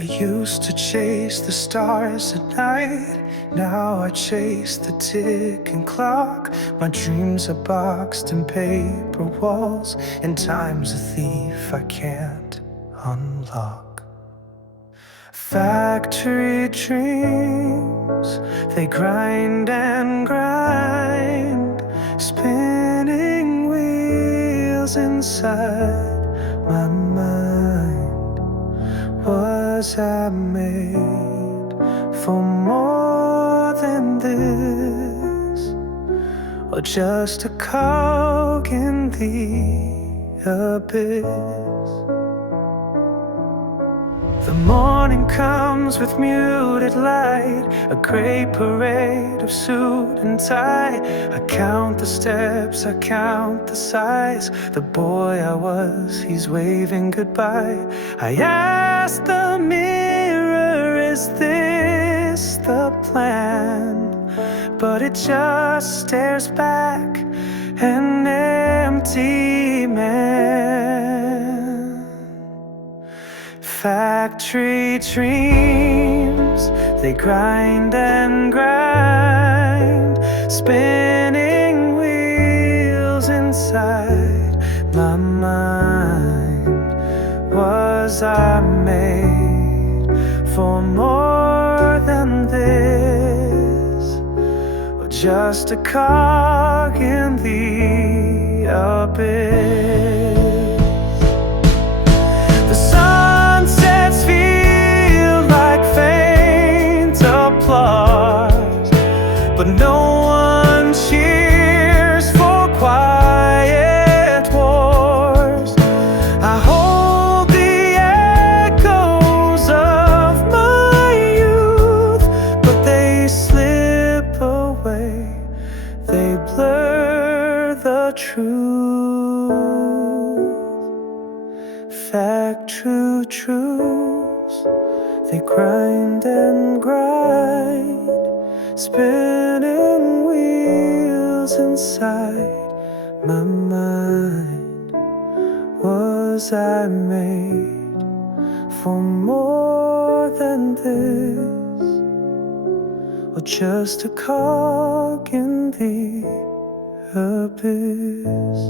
I used to chase the stars at night. Now I chase the ticking clock. My dreams are boxed in paper walls, and time's a thief I can't unlock. Factory dreams, they grind and grind, spinning wheels inside my mind. Was I made for more than this, or just a cog in the abyss? The morning comes with muted light, a great parade of suit and tie. I count the steps, I count the sighs. The boy I was, he's waving goodbye. I ask the mirror, is this the plan? But it just stares back, an empty man. Factory dreams, they grind and grind, spinning wheels inside my mind. Was I made for more than this, or just a cog in the abyss? But no one cheers for quiet wars. I hold the echoes of my youth, but they slip away, they blur the truth. Factory truths, they grind and grind, spinning wheels inside my mind. Was I made for more than this, or just a cog in the abyss?